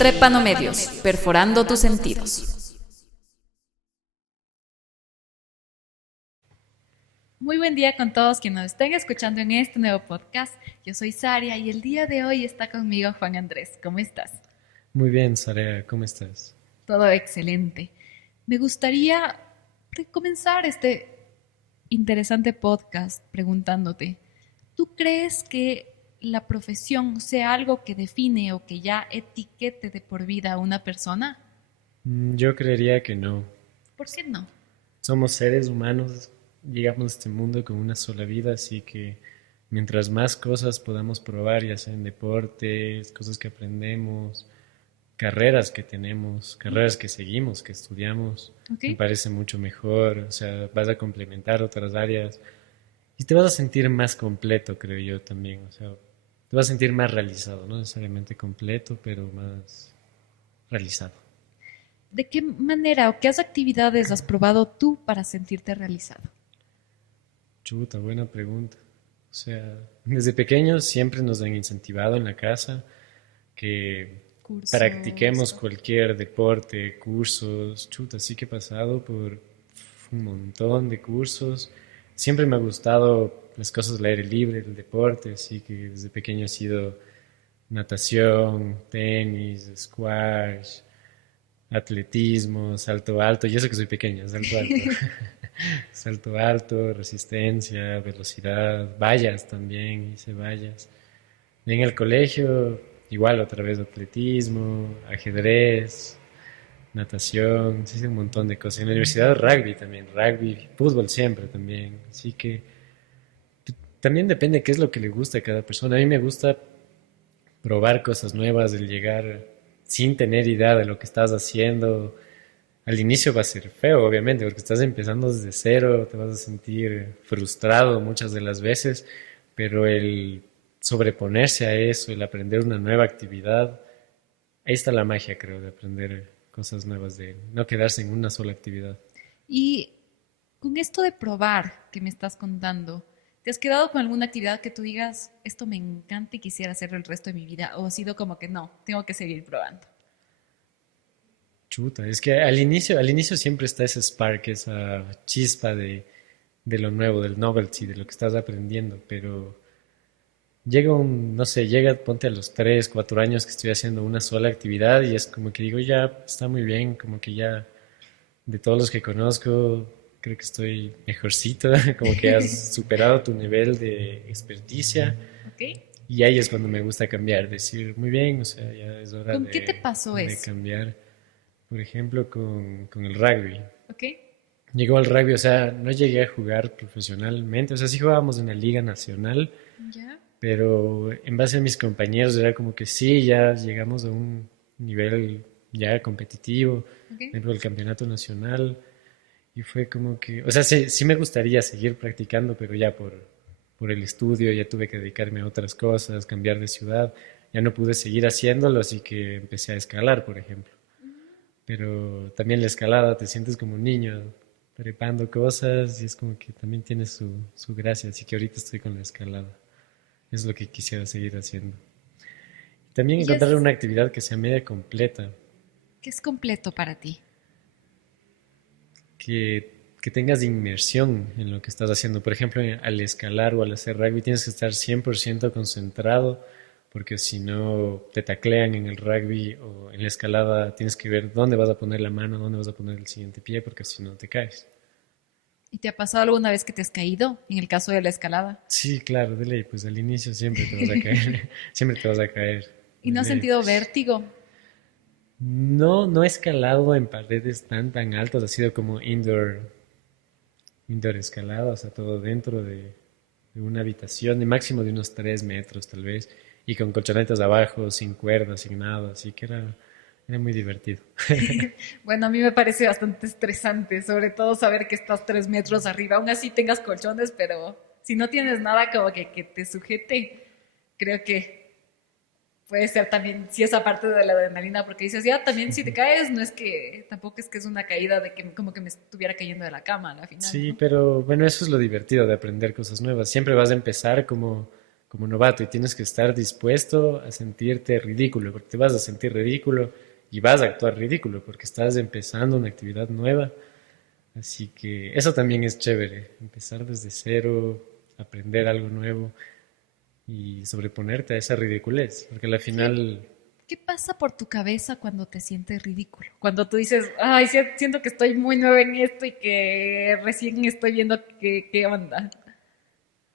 Trepanomedios, perforando tus sentidos. Muy buen día con todos quienes nos estén escuchando en este nuevo podcast. Yo soy Saria y el día de hoy está conmigo Juan Andrés. ¿Cómo estás? Muy bien, Sarea, ¿cómo estás? Todo excelente. Me gustaría comenzar este interesante podcast preguntándote, ¿tú crees que la profesión sea algo que define o que ya etiquete de por vida a una persona? Yo creería que no. ¿Por qué no? Somos seres humanos, llegamos a este mundo con una sola vida, así que mientras más cosas podamos probar, ya sean deportes, cosas que aprendemos, carreras que tenemos, carreras que seguimos, que estudiamos, ¿Ok? me parece mucho mejor. O sea, vas a complementar otras áreas y te vas a sentir más completo, creo yo también. O sea, te vas a sentir más realizado, no necesariamente completo, pero más realizado. ¿De qué manera o qué actividades has probado tú para sentirte realizado? Chuta, buena pregunta. O sea, desde pequeños siempre nos han incentivado en la casa que practiquemos Cursos. cualquier deporte, cursos. Chuta, sí que he pasado por un montón de cursos. Siempre me ha gustado las cosas al aire libre, el deporte, así que desde pequeño he sido natación, tenis, squash, atletismo, salto alto. Yo sé que soy pequeño, salto alto. Salto alto, resistencia, velocidad, vallas también, hice vallas. Y en el colegio, igual otra vez atletismo, ajedrez, natación, sí hice un montón de cosas. En la universidad rugby también, rugby, fútbol siempre también. Así que también depende qué es lo que le gusta a cada persona. A mí me gusta probar cosas nuevas, el llegar sin tener idea de lo que estás haciendo. Al inicio va a ser feo, obviamente, porque estás empezando desde cero, te vas a sentir frustrado muchas de las veces, pero el sobreponerse a eso, el aprender una nueva actividad, ahí está la magia, creo, de aprender cosas nuevas, de no quedarse en una sola actividad. Y con esto de probar que me estás contando, ¿te has quedado con alguna actividad que tú digas, esto me encanta y quisiera hacerlo el resto de mi vida? ¿O ha sido como que no, tengo que seguir probando? Chuta, es que al inicio siempre está ese spark, esa chispa de lo nuevo, del novelty, de lo que estás aprendiendo, pero llega no sé, ponte a los 3 4 años que estoy haciendo una sola actividad y es como que digo, ya está muy bien, como que ya de todos los que conozco, creo que estoy mejorcito, como que has superado tu nivel de experticia ¿Ok? y ahí es cuando me gusta cambiar, decir, muy bien, o sea, ya es hora ¿Con qué te pasó de eso? cambiar, por ejemplo, con el rugby. ¿Ok? Llegó al rugby, o sea, no llegué a jugar profesionalmente, o sea, sí jugábamos en la Liga Nacional, ¿Ya? pero en base a mis compañeros era como que sí, ya llegamos a un nivel ya competitivo ¿Ok? dentro del campeonato nacional y fue como que, o sea, sí, sí me gustaría seguir practicando, pero ya por el estudio ya tuve que dedicarme a otras cosas, cambiar de ciudad, ya no pude seguir haciéndolo, así que empecé a escalar, por ejemplo. Pero también la escalada, te sientes como un niño trepando cosas y es como que también tiene su gracia, así que ahorita estoy con la escalada. Es lo que quisiera seguir haciendo. También Y encontrar es una actividad que sea media completa, que es completo para ti. que tengas inmersión en lo que estás haciendo. Por ejemplo, al escalar o al hacer rugby tienes que estar 100% concentrado, porque si no te taclean en el rugby o en la escalada, tienes que ver dónde vas a poner la mano, dónde vas a poner el siguiente pie, porque si no te caes. ¿Y te ha pasado alguna vez que te has caído en el caso de la escalada? Sí, claro, de ley, pues al inicio siempre te vas a caer, siempre te vas a caer, ¿Y de no has ley. sentido vértigo? No, no he escalado en paredes tan altas, ha sido como indoor escalada, o sea, todo dentro de una habitación de máximo de unos 3 metros tal vez, y con colchonetas abajo, sin cuerdas, sin nada, así que era muy divertido. Bueno, a mí me parece bastante estresante, sobre todo saber que estás 3 metros arriba, aún así tengas colchones, pero si no tienes nada como que te sujete, creo que puede ser también, sí, esa parte de la adrenalina, porque dices, ya también si te caes, no es que, tampoco es que es una caída de que como que me estuviera cayendo de la cama a la final, Sí, ¿no? pero bueno, eso es lo divertido de aprender cosas nuevas. Siempre vas a empezar como como novato y tienes que estar dispuesto a sentirte ridículo, porque te vas a sentir ridículo y vas a actuar ridículo, porque estás empezando una actividad nueva. Así que eso también es chévere, empezar desde cero, aprender algo nuevo y sobreponerte a esa ridiculez, porque al ¿Qué, final, qué pasa por tu cabeza cuando te sientes ridículo? Cuando tú dices, ay, siento que estoy muy nueva en esto y que recién estoy viendo qué onda.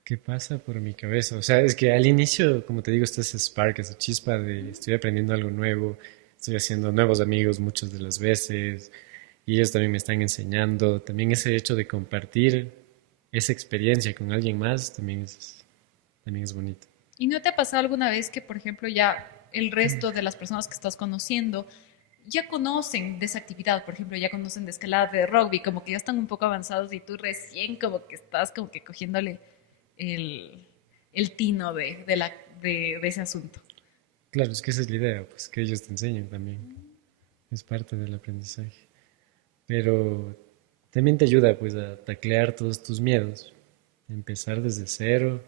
¿qué pasa por mi cabeza? O sea, es que al inicio, como te digo, está ese spark, esa chispa de estoy aprendiendo algo nuevo, estoy haciendo nuevos amigos muchas de las veces y ellos también me están enseñando. También ese hecho de compartir esa experiencia con alguien más también es bonito. ¿Y no te ha pasado alguna vez que, por ejemplo, ya el resto de las personas que estás conociendo ya conocen de esa actividad? Por ejemplo, ya conocen de escalada, de rugby, como que ya están un poco avanzados y tú recién como que estás como que cogiéndole el, el tino de ese asunto. Claro, es que esa es la idea, pues que ellos te enseñen también. Es parte del aprendizaje. Pero también te ayuda pues a taclear todos tus miedos, empezar desde cero,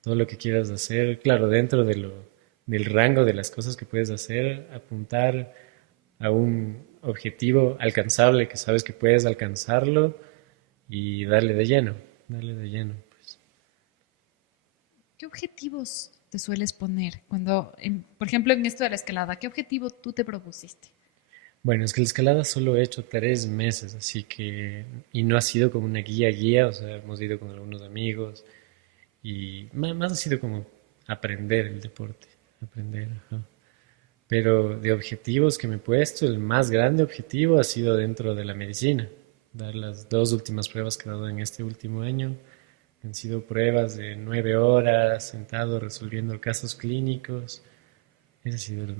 todo lo que quieras hacer, claro, dentro del rango de las cosas que puedes hacer, apuntar a un objetivo alcanzable que sabes que puedes alcanzarlo y darle de lleno, pues. ¿Qué objetivos te sueles poner cuando, por ejemplo, en esto de la escalada, qué objetivo tú te propusiste? Bueno, es que la escalada solo he hecho 3 meses, así que, y no ha sido como una guía, o sea, hemos ido con algunos amigos y más ha sido como aprender el deporte, aprender, ajá. Pero de objetivos que me he puesto, el más grande objetivo ha sido dentro de la medicina. Dar las 2 últimas pruebas que he dado en este último año. Han sido pruebas de 9 horas, sentado resolviendo casos clínicos. Ese ha sido lo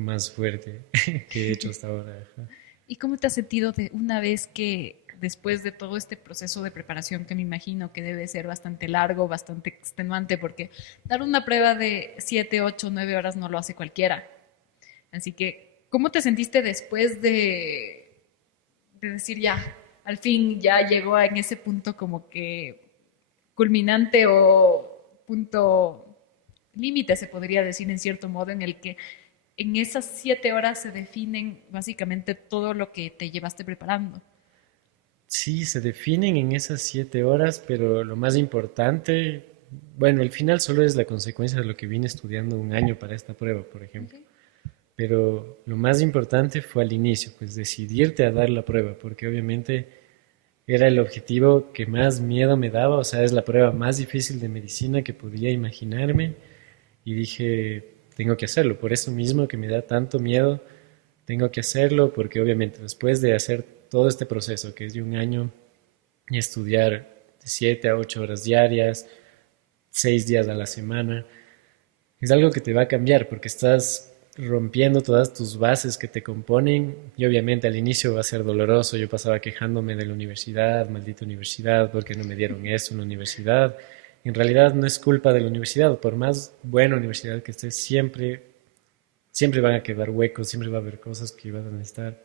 más fuerte que he hecho hasta ahora. Ajá. ¿Y cómo te has sentido de una vez que después de todo este proceso de preparación que me imagino que debe ser bastante largo, bastante extenuante, porque dar una prueba de 7, 8, 9 horas no lo hace cualquiera? Así que, ¿cómo te sentiste después de decir ya, al fin ya llegó en ese punto como que culminante o punto límite, se podría decir en cierto modo, en el que en esas 7 horas se definen básicamente todo lo que te llevaste preparando? Sí, se definen en esas 7 horas, pero lo más importante, bueno, el final solo es la consecuencia de lo que vine estudiando un año para esta prueba, por ejemplo. Okay. Pero lo más importante fue al inicio, pues decidirte a dar la prueba, porque obviamente era el objetivo que más miedo me daba, o sea, es la prueba más difícil de medicina que podía imaginarme y dije, tengo que hacerlo, por eso mismo que me da tanto miedo, tengo que hacerlo, porque obviamente después de hacer todo este proceso, que es de un año, y estudiar de 7 a 8 horas diarias, 6 días a la semana, es algo que te va a cambiar porque estás rompiendo todas tus bases que te componen y obviamente al inicio va a ser doloroso. Yo pasaba quejándome de la universidad, maldita universidad, porque no me dieron eso en la universidad. En realidad no es culpa de la universidad, por más buena universidad que esté, siempre van a quedar huecos, siempre va a haber cosas que van a necesitar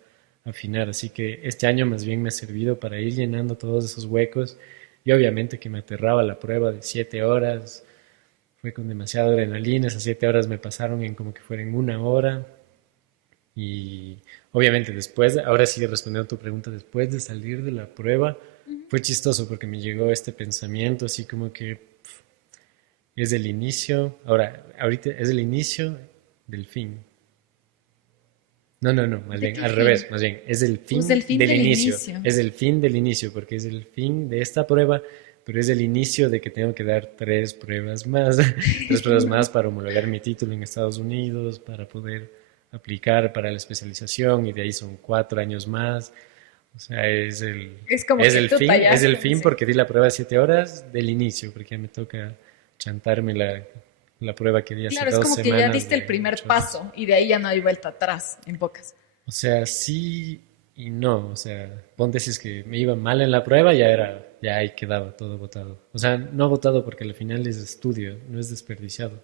afinar. Así que este año más bien me ha servido para ir llenando todos esos huecos y obviamente que me aterraba la prueba de 7 horas, fue con demasiada adrenalina, esas 7 horas me pasaron en como que fueran una hora. Y obviamente después, ahora sí respondiendo a tu pregunta, después de salir de la prueba, fue chistoso porque me llegó este pensamiento así como que es el inicio, ahorita es el inicio del fin. No, no, no, más ¿De bien, qué al fin? revés, más bien, es el Pues fin del fin del del inicio, inicio. es el fin del inicio, porque es el fin de esta prueba, pero es el inicio de que tengo que dar 3 pruebas más, 3 pruebas más para homologar mi título en Estados Unidos, para poder aplicar para la especialización, y de ahí son 4 años más. O sea, Es como que tú es el tallaste, fin sí. porque di la prueba de 7 horas del inicio, porque ya me toca chantarme la prueba que di hace Claro, es dos como que ya semanas diste el de primer 8 horas. paso y de ahí ya no hay vuelta atrás, en pocas. O sea, sí y no. O sea, ponte si es que me iba mal en la prueba, ya ahí quedaba todo botado. O sea, no botado porque al final es estudio, no es desperdiciado.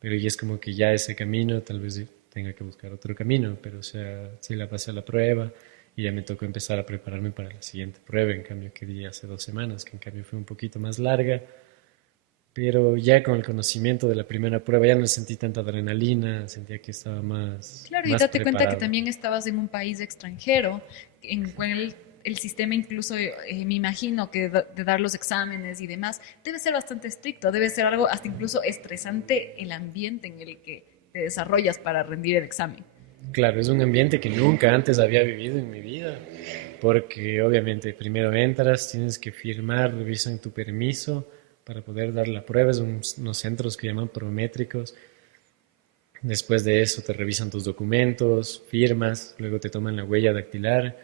Pero ya es como que ya ese camino, tal vez tenga que buscar otro camino. Pero, o sea, sí la pasé a la prueba y ya me tocó empezar a prepararme para la siguiente prueba, en cambio que di hace 2 semanas, que en cambio fue un poquito más larga. pero ya con el conocimiento de la primera prueba ya no sentí tanta adrenalina, sentía que estaba Claro, y más date cuenta que preparado. también estabas en un país extranjero, en el sistema incluso, me imagino que de dar los exámenes y demás, debe ser bastante estricto, debe ser algo hasta incluso estresante el ambiente en el que te desarrollas para rendir el examen. Claro, es un ambiente que nunca antes había vivido en mi vida, porque obviamente primero entras, tienes que firmar, revisan tu permiso para poder dar la prueba, es unos centros que llaman prométricos. Después de eso te revisan tus documentos, firmas, luego te toman la huella dactilar,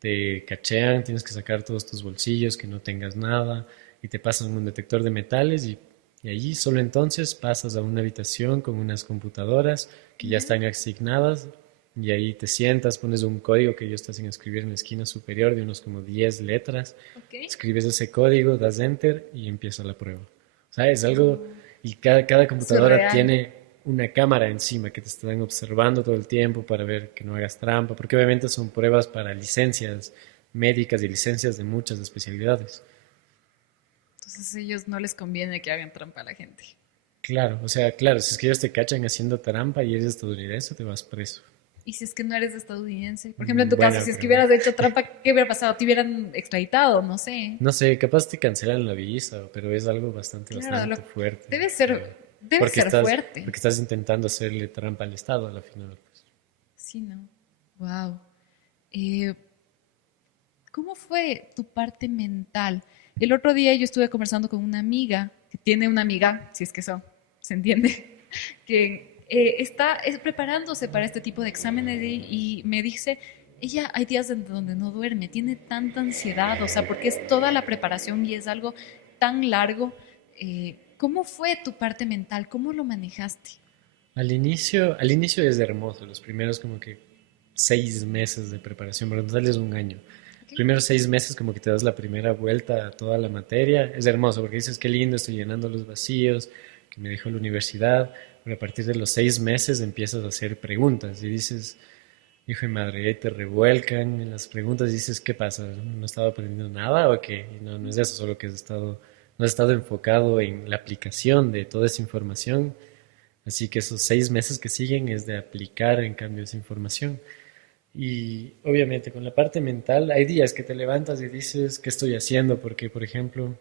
te cachean, tienes que sacar todos tus bolsillos, que no tengas nada, y te pasan un detector de metales y allí solo entonces pasas a una habitación con unas computadoras que ya ¿Ya? están asignadas y ahí te sientas, pones un código que ellos te hacen escribir en la esquina superior de unos como 10 letras, Ok. escribes ese código, das enter y empieza la prueba. O sea, es algo, y cada computadora Surreal. tiene una cámara encima que te están observando todo el tiempo para ver que no hagas trampa, porque obviamente son pruebas para licencias médicas y licencias de muchas especialidades. Entonces a ellos no les conviene que hagan trampa a la gente. Claro, o sea, claro, si es que ellos te cachan haciendo trampa y eres estadounidense, te vas preso. Y si es que no eres estadounidense, por ejemplo, en tu caso, Bueno, si es que pero hubieras hecho trampa, ¿qué hubiera pasado? ¿Te hubieran extraditado? No sé. no sé, capaz te cancelan la visa, pero es algo Claro, bastante fuerte. debe ser fuerte. Porque estás intentando hacerle trampa al Estado a la final, pues. Sí, ¿no? Wow. ¿Cómo fue tu parte mental? El otro día yo estuve conversando con una amiga, que tiene una amiga, si es que eso se entiende, que está preparándose para este tipo de exámenes y me dice, ella hay días donde no duerme, tiene tanta ansiedad, o sea, porque es toda la preparación y es algo tan largo. ¿Cómo fue tu parte mental? ¿Cómo lo manejaste? Al inicio es hermoso, los primeros como que 6 meses de preparación, pero en total es un año. Los Okay. primeros 6 meses como que te das la primera vuelta a toda la materia, es hermoso porque dices qué lindo, estoy llenando los vacíos que me dejó la universidad, pero a partir de los 6 meses empiezas a hacer preguntas y dices, hijo de madre, y ahí te revuelcan en las preguntas y dices, ¿qué pasa? ¿No he estado aprendiendo nada o qué? Y no, no es eso, solo que no has estado enfocado en la aplicación de toda esa información. Así que esos 6 meses que siguen es de aplicar en cambio esa información. Y obviamente con la parte mental hay días que te levantas y dices, ¿qué estoy haciendo? Porque, por ejemplo,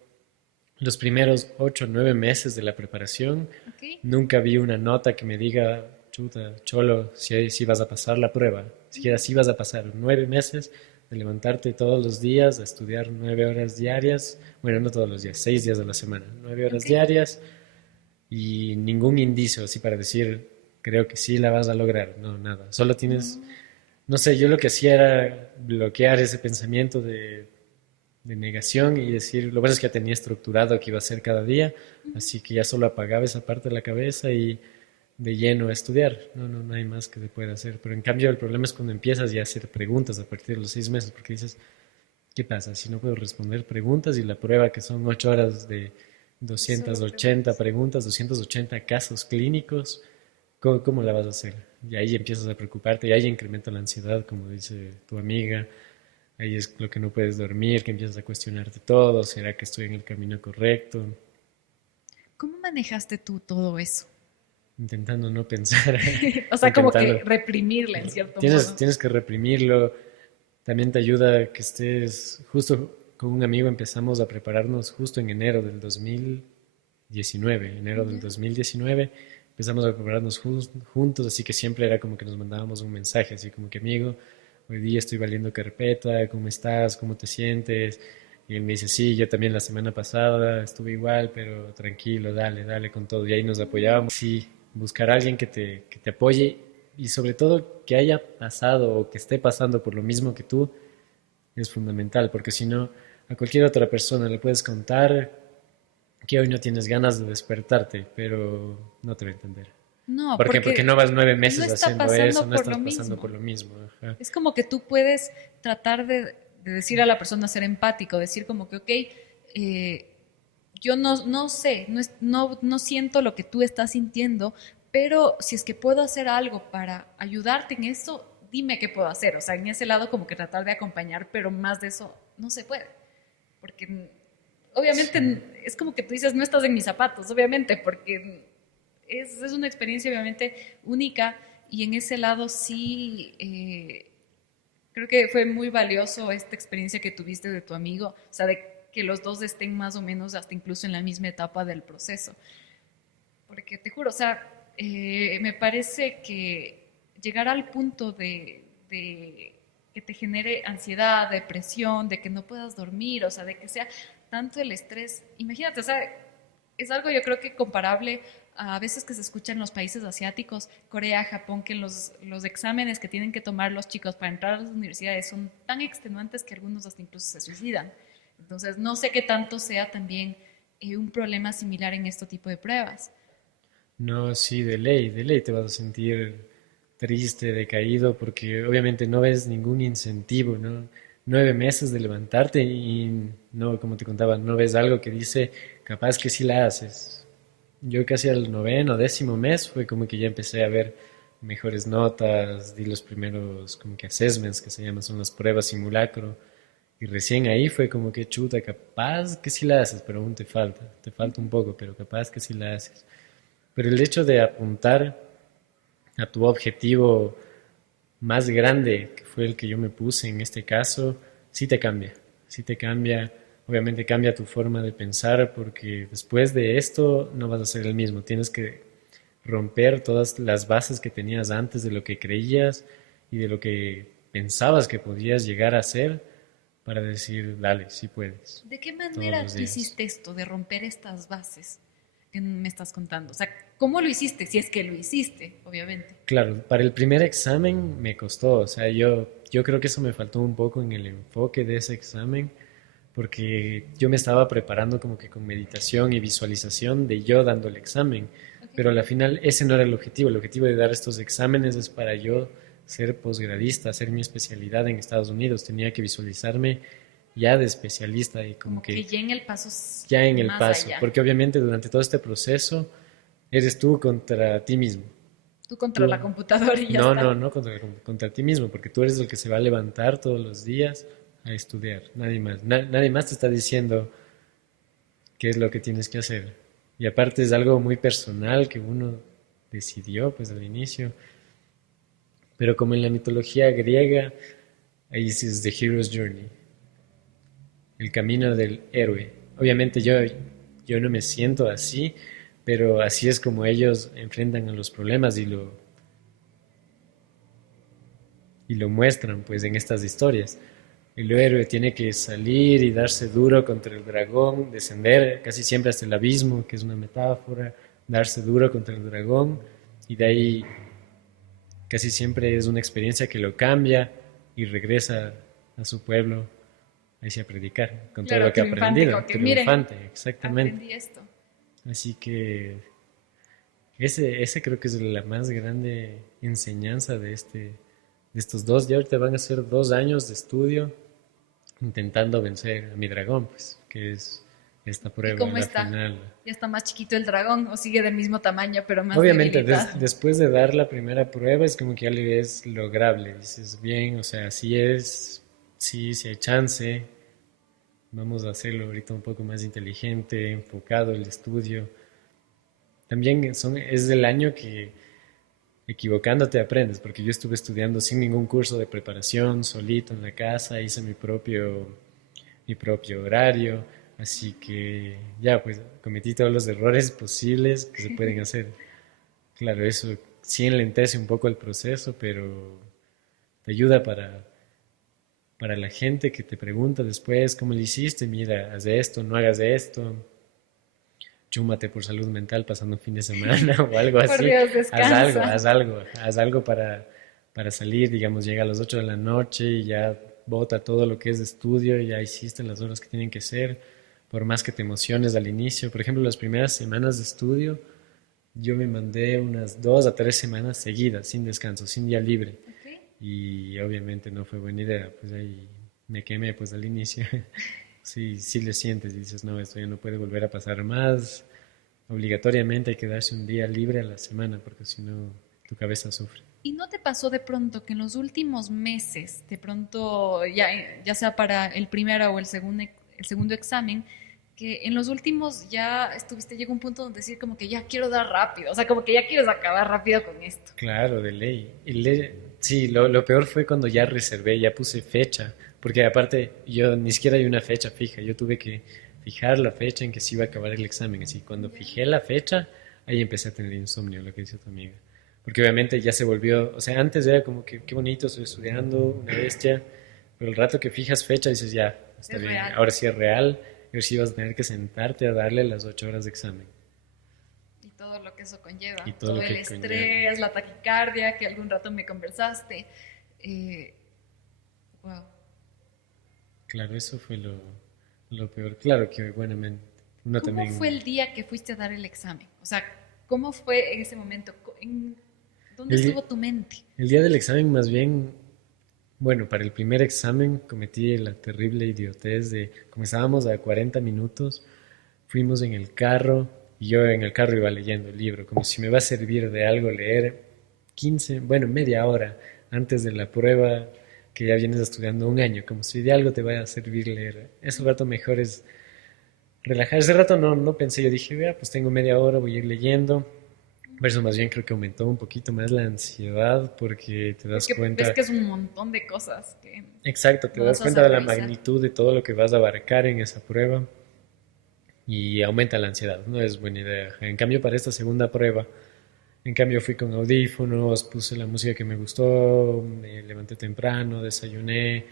los primeros 8 o 9 meses de la preparación, Ok. nunca vi una nota que me diga, chuta, cholo, si vas a pasar la prueba. Siquiera si vas a pasar 9 meses de levantarte todos los días a estudiar 9 horas diarias, bueno, no todos los días, 6 días a la semana, 9 horas Ok. diarias y ningún indicio así para decir, creo que sí la vas a lograr. No, nada. Solo tienes, No. no sé, yo lo que hacía era bloquear ese pensamiento de negación y decir, lo bueno es que ya tenía estructurado que iba a hacer cada día, así que ya solo apagaba esa parte de la cabeza y de lleno a estudiar. No, no, no hay más que se pueda hacer. Pero en cambio el problema es cuando empiezas ya a hacer preguntas a partir de los 6 meses, porque dices, ¿qué pasa? Si no puedo responder preguntas y la prueba que son 8 horas de Solo 280 preguntas. preguntas, 280 casos clínicos, ¿cómo la vas a hacer? Y ahí empiezas a preocuparte y ahí incrementa la ansiedad, como dice tu amiga. Ahí es lo que no puedes dormir, que empiezas a cuestionarte todo, ¿será que estoy en el camino correcto? ¿Cómo manejaste tú todo eso? Intentando no pensar, O sea, como que intentando. reprimirla en cierto Tienes, modo. tienes que reprimirlo. También te ayuda que estés justo con un amigo empezamos a prepararnos justo en enero del 2019, enero del Ya. 2019 empezamos a prepararnos juntos, así que siempre era como que nos mandábamos un mensaje, así como que amigo, hoy día estoy valiendo carpeta, ¿cómo estás? ¿Cómo te sientes? Y él me dice, sí, yo también la semana pasada estuve igual, pero tranquilo, dale, dale con todo. Y ahí nos apoyábamos. Sí, buscar a alguien que te apoye y sobre todo que haya pasado o que esté pasando por lo mismo que tú es fundamental, porque si no, a cualquier otra persona le puedes contar que hoy no tienes ganas de despertarte, pero no te va a entender. No, ¿Por qué? Porque porque no vas nueve no meses está haciendo eso, pasando no por lo estás pasando por mismo. lo mismo. Ajá. Es como que tú puedes tratar de decir a la persona, ser empático, decir como que, ok, yo no sé, no siento lo que tú estás sintiendo, pero si es que puedo hacer algo para ayudarte en eso, dime qué puedo hacer. O sea, en ese lado como que tratar de acompañar, pero más de eso no se puede. Porque obviamente es como que tú dices, no estás en mis zapatos, obviamente, porque es una experiencia obviamente única y en ese lado sí creo que fue muy valioso esta experiencia que tuviste de tu amigo, o sea, de que los dos estén más o menos hasta incluso en la misma etapa del proceso. Porque te juro, o sea, me parece que llegar al punto de que te genere ansiedad, depresión, de que no puedas dormir, o sea, de que sea tanto el estrés, imagínate, o sea, es algo yo creo que comparable a veces que se escucha en los países asiáticos, Corea, Japón, que los exámenes que tienen que tomar los chicos para entrar a las universidades son tan extenuantes que algunos hasta incluso se suicidan. Entonces, no sé qué tanto sea también un problema similar en este tipo de pruebas. No, sí, de ley te vas a sentir triste, decaído, porque obviamente no ves ningún incentivo, ¿no? 9 meses de levantarte y no, como te contaba, no ves algo que dice, capaz que sí la haces. Yo casi al noveno, 10.º mes fue como que ya empecé a ver mejores notas, di los primeros como que assessments que se llaman, son las pruebas simulacro, y recién ahí fue como que chuta, capaz que sí la haces, pero aún te falta un poco, pero capaz que sí la haces. Pero el hecho de apuntar a tu objetivo más grande, que fue el que yo me puse en este caso, sí te cambia, sí te cambia. Obviamente cambia tu forma de pensar porque después de esto no vas a ser el mismo. Tienes que romper todas las bases que tenías antes de lo que creías y de lo que pensabas que podías llegar a ser para decir, dale, sí puedes, ¿De qué todos manera los tú días. hiciste esto de romper estas bases que me estás contando? O sea, ¿cómo lo hiciste? Si es que lo hiciste, obviamente. Claro, para el primer examen me costó, o sea, yo creo que eso me faltó un poco en el enfoque de ese examen, porque yo me estaba preparando como que con meditación y visualización de yo dando el examen, Okay. pero al final ese no era el objetivo de dar estos exámenes es para yo ser posgradista, hacer mi especialidad en Estados Unidos, tenía que visualizarme ya de especialista y como Como que que ya en el paso ya en el más paso, allá. porque obviamente durante todo este proceso eres tú contra ti mismo. Tú contra la Tú, computadora y ya no, no, está. no contra ti mismo, porque tú eres el que se va a levantar todos los días a estudiar, nadie más. Nadie más te está diciendo qué es lo que tienes que hacer. Y aparte es algo muy personal que uno decidió pues al inicio. Pero como en la mitología griega, ahí dices The Hero's Journey, el camino del héroe. Obviamente yo no me siento así, pero así es como ellos enfrentan a los problemas y lo muestran pues en estas historias. El héroe tiene que salir y darse duro contra el dragón, descender casi siempre hasta el abismo, que es una metáfora, darse duro contra el dragón y de ahí casi siempre es una experiencia que lo cambia y regresa a su pueblo a predicar con todo lo Claro, que ha triunfante, aprendido, como que miren, triunfante, exactamente. aprendí esto. Así que ese creo que es la más grande enseñanza de estos dos. Ya ahorita van a ser 2 años de estudio intentando vencer a mi dragón, pues, que es esta ¿Y prueba, cómo la está? final. ¿Ya está más chiquito el dragón o sigue del mismo tamaño pero más Obviamente, debilitado? después de dar la primera prueba es como que ya le ves lograble, dices, bien, o sea, así es, sí, sí hay chance, vamos a hacerlo ahorita un poco más inteligente, enfocado el estudio. También es el año que equivocándote aprendes, porque yo estuve estudiando sin ningún curso de preparación, solito en la casa, hice mi propio horario, así que ya, pues cometí todos los errores posibles que se pueden hacer. Claro, eso sí enlentece un poco el proceso, pero te ayuda para la gente que te pregunta después cómo lo hiciste, mira, haz de esto, no hagas de esto, chúmate por salud mental pasando un fin de semana o algo Por así, Dios, descansa. haz algo para salir, digamos, llega a las 8 de la noche y ya bota todo lo que es de estudio, ya hiciste las horas que tienen que ser, por más que te emociones al inicio. Por ejemplo, las primeras semanas de estudio, yo me mandé unas 2 a 3 semanas seguidas, sin descanso, sin día libre. Okay. Y obviamente no fue buena idea, pues ahí me quemé pues al inicio. Sí, sí le sientes y dices, no, esto ya no puede volver a pasar más. Obligatoriamente hay que darse un día libre a la semana porque si no tu cabeza sufre. ¿Y no te pasó de pronto que en los últimos meses, de pronto, ya sea para el primero o el segundo examen, que en los últimos ya llegó un punto donde decir como que ya quiero dar rápido, o sea, como que ya quieres acabar rápido con esto. Claro, de ley. Sí, lo peor fue cuando ya reservé, ya puse fecha, porque aparte yo ni siquiera hay una fecha fija, yo tuve que fijar la fecha en que se iba a acabar el examen, así cuando fijé la fecha, ahí empecé a tener insomnio, lo que dice tu amiga. Porque obviamente ya se volvió, o sea, antes era como que qué bonito, estoy estudiando, una bestia, pero el rato que fijas fecha dices ya, está Es bien, real. ahora sí es real, y ahora sí vas a tener que sentarte a darle las 8 horas de examen Y todo lo que eso conlleva, y todo todo lo el que conlleva. estrés, la taquicardia, que algún rato me conversaste. Eh, wow. Claro, eso fue lo peor. Claro que, buenamente, uno ¿Cómo fue también. el día que fuiste a dar el examen? O sea, ¿cómo fue en ese momento? ¿Dónde El, di- estuvo tu mente? el día del examen, más bien, bueno, para el primer examen cometí la terrible idiotez de, comenzábamos a 40 minutos, fuimos en el carro, y yo en el carro iba leyendo el libro, como si me va a servir de algo leer 15, bueno, media hora antes de la prueba que ya vienes estudiando un año, como si de algo te vaya a servir leer. Ese rato mejor es relajar. Ese rato no pensé, yo dije, vea, pues tengo media hora, voy a ir leyendo. Por eso más bien creo que aumentó un poquito más la ansiedad porque te das Porque ves cuenta, que es un montón de cosas que exacto, te no das las vas cuenta a de la revisar. magnitud de todo lo que vas a abarcar en esa prueba y aumenta la ansiedad. No es buena idea. En cambio, para esta segunda prueba, en cambio fui con audífonos, puse la música que me gustó, me levanté temprano, desayuné,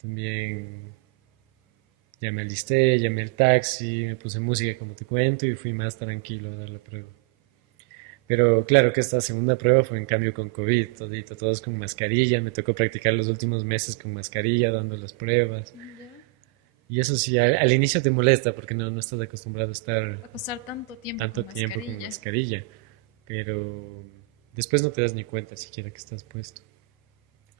también ya me alisté, llamé el taxi, me puse música como te cuento y fui más tranquilo a dar la prueba. Pero claro que esta segunda prueba fue en cambio con COVID, todito, todos con mascarilla, me tocó practicar los últimos meses con mascarilla, dando las pruebas. Ya. Y eso sí, al inicio te molesta porque no estás acostumbrado a estar Va a pasar tanto tiempo tanto con tiempo con mascarilla. mascarilla, pero después no te das ni cuenta siquiera que estás puesto.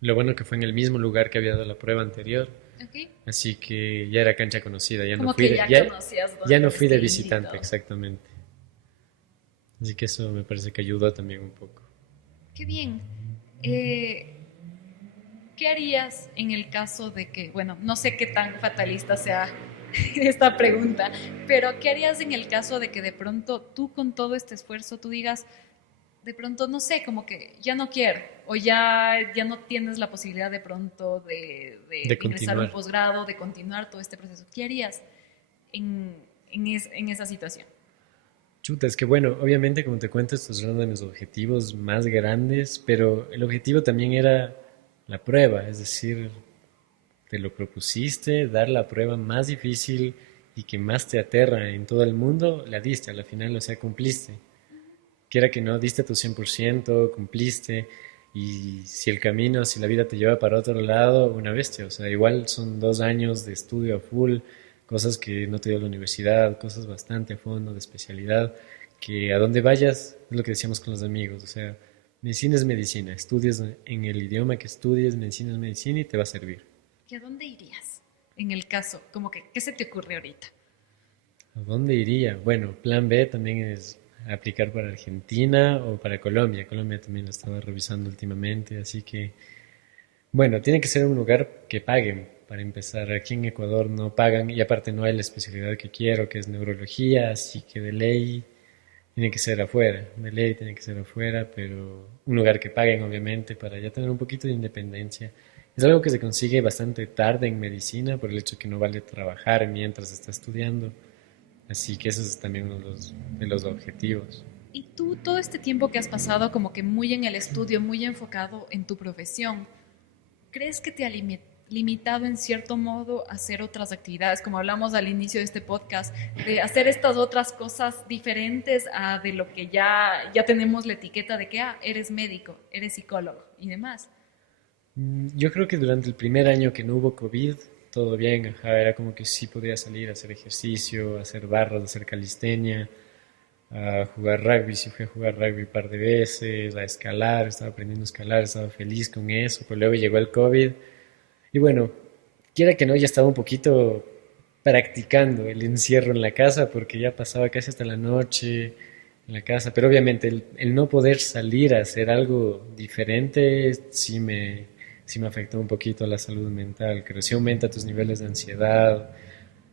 Lo bueno que fue en el mismo lugar que había dado la prueba anterior, ¿Ok? así que ya era cancha conocida, Como que ya conocías ya dónde no iba a fui de estar visitante invitado. exactamente. Así que eso me parece que ayudó también un poco. Qué bien. Eh, ¿Qué harías en el caso de que, bueno, no sé qué tan fatalista sea esta pregunta, pero ¿qué harías en el caso de que de pronto tú con todo este esfuerzo tú digas, de pronto, no sé, como que ya no quiero, o ya no tienes la posibilidad de pronto De de ingresar a un continuar. posgrado, de continuar todo este proceso? ¿Qué harías en esa situación? Chuta, es que bueno, obviamente como te cuento, estos son uno de mis objetivos más grandes, pero el objetivo también era la prueba, es decir, te lo propusiste, dar la prueba más difícil y que más te aterra en todo el mundo, la diste, a la final, o sea, cumpliste. Quiera que no, diste tu 100%, cumpliste, y si el camino, si la vida te lleva para otro lado, una bestia, o sea, igual son 2 años de estudio a full, cosas que no te dio la universidad, cosas bastante a fondo, de especialidad, que a donde vayas, es lo que decíamos con los amigos, o sea, medicina es medicina, estudias en el idioma que estudies, medicina es medicina y te va a servir. ¿Y a dónde irías en el caso? Como que, ¿qué se te ocurre ahorita? ¿A dónde iría? Bueno, plan B también es aplicar para Argentina o para Colombia. Colombia también lo estaba revisando últimamente, así que, bueno, tiene que ser un lugar que paguen para empezar. Aquí en Ecuador no pagan y aparte no hay la especialidad que quiero, que es neurología, así que de ley tiene que ser afuera. De ley tiene que ser afuera, pero un lugar que paguen, obviamente, para ya tener un poquito de independencia. Es algo que se consigue bastante tarde en medicina por el hecho que no vale trabajar mientras está estudiando. Así que ese es también uno de los objetivos. Y tú todo este tiempo que has pasado como que muy en el estudio, muy enfocado en tu profesión, ¿crees que te ha limitado en cierto modo a hacer otras actividades, como hablamos al inicio de este podcast, de hacer estas otras cosas diferentes a de lo que ya tenemos la etiqueta de que eres médico, eres psicólogo y demás? Yo creo que durante el primer año que no hubo COVID, todo bien, ajá, era como que sí podía salir a hacer ejercicio, a hacer barras, a hacer calistenia, a jugar rugby, sí fui a jugar rugby un par de veces, a escalar, estaba aprendiendo a escalar, estaba feliz con eso, pero luego llegó el COVID y bueno, quiera que no, ya estaba un poquito practicando el encierro en la casa porque ya pasaba casi hasta la noche en la casa, pero obviamente el no poder salir a hacer algo diferente sí me afectó un poquito la salud mental, creo que sí aumenta tus niveles de ansiedad,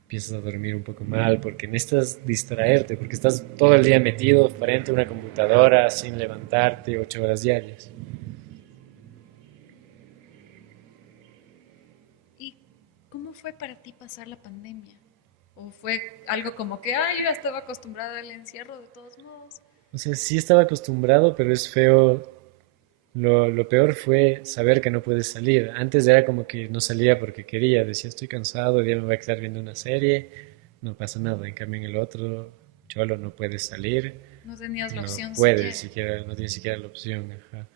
empiezas a dormir un poco mal porque necesitas distraerte, porque estás todo el día metido frente a una computadora sin levantarte 8 horas diarias. ¿Y cómo fue para ti pasar la pandemia? ¿O fue algo como que, ay, yo ya estaba acostumbrada al encierro de todos modos? O sea, sí estaba acostumbrado, pero es feo. Lo peor fue saber que no puedes salir. Antes era como que no salía porque quería. Decía, estoy cansado, hoy día me voy a quedar viendo una serie. No pasa nada. En cambio, en el otro, cholo, no puedes salir. No tenías la No opción puedes siquiera. siquiera, no tienes siquiera la opción. Ajá.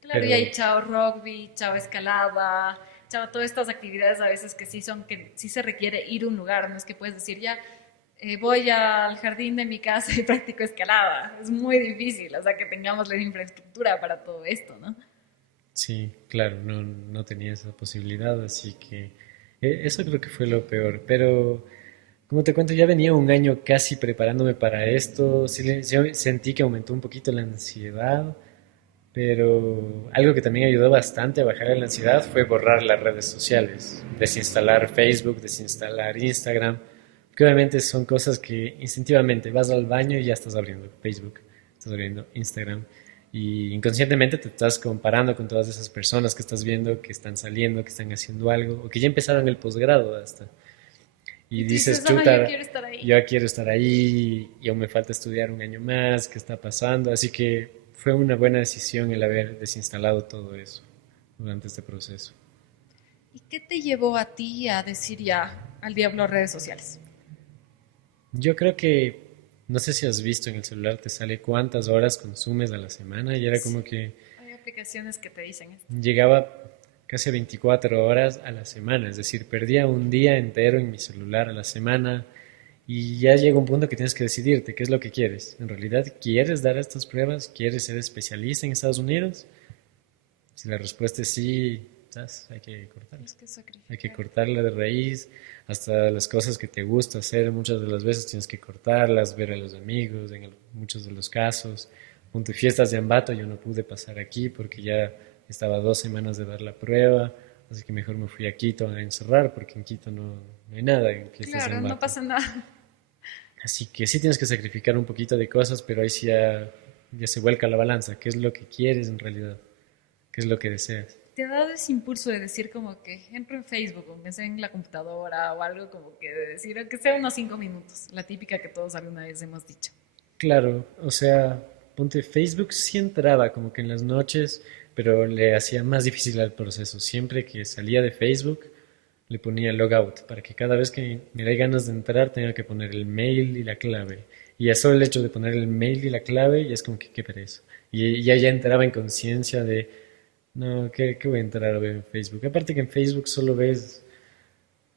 Claro, y Pero hay chao rugby, chao escalada, chao todas estas actividades a veces que sí se requiere ir a un lugar, no es que puedes decir ya voy al jardín de mi casa y practico escalada. Es muy difícil, o sea que tengamos la infraestructura para todo esto, ¿no? sí, claro, no tenía esa posibilidad, así que eso creo que fue lo peor. Pero, como te cuento, ya venía un año casi preparándome para esto. Sí, sí sentí que aumentó un poquito la ansiedad, pero algo que también ayudó bastante a bajar la ansiedad fue borrar las redes sociales, desinstalar Facebook, desinstalar Instagram, que obviamente son cosas que instintivamente vas al baño y ya estás abriendo Facebook, estás abriendo Instagram y inconscientemente te estás comparando con todas esas personas que estás viendo, que están saliendo, que están haciendo algo o que ya empezaron el posgrado hasta. Y Y tú dices, dices, ah, yo chuta, quiero estar ahí. yo quiero estar ahí y aún me falta estudiar un año más, ¿qué está pasando? Así que fue una buena decisión el haber desinstalado todo eso durante este proceso. ¿Y qué te llevó a ti a decir ya al diablo redes sociales? Yo creo que, no sé si has visto en el celular, te sale cuántas horas consumes a la semana y era como Sí, que hay aplicaciones que te dicen esto. llegaba casi a 24 horas a la semana, es decir, perdía un día entero en mi celular a la semana y ya llega un punto que tienes que decidirte qué es lo que quieres. ¿En realidad quieres dar estas pruebas? ¿Quieres ser especialista en Estados Unidos? Si la respuesta es sí, ¿sabes? Hay que cortarla. Tienes que Hay que sacrificar. cortarla de raíz, hasta las cosas que te gusta hacer, muchas de las veces tienes que cortarlas, ver a los amigos, en muchos de los casos. Punto y fiestas de Ambato, yo no pude pasar aquí porque ya estaba 2 semanas de dar la prueba, así que mejor me fui a Quito a encerrar porque en Quito no hay nada en fiestas de Claro, no Ambato. pasa nada. Así que sí tienes que sacrificar un poquito de cosas, pero ahí sí ya se vuelca la balanza. ¿Qué es lo que quieres en realidad? ¿Qué es lo que deseas? ¿Te ha dado ese impulso de decir como que entro en Facebook o me sé en la computadora o algo como que de decir, aunque sea unos 5 minutos? La típica que todos alguna vez hemos dicho. Claro, o sea, ponte Facebook sí entraba como que en las noches, pero le hacía más difícil el proceso. Siempre que salía de Facebook, le ponía logout para que cada vez que me dé ganas de entrar tenga que poner el mail y la clave. Y ya solo el hecho de poner el mail y la clave ya es como que qué pereza. Y ya entraba en conciencia de, no, ¿qué voy a entrar a ver en Facebook? Aparte que en Facebook solo ves,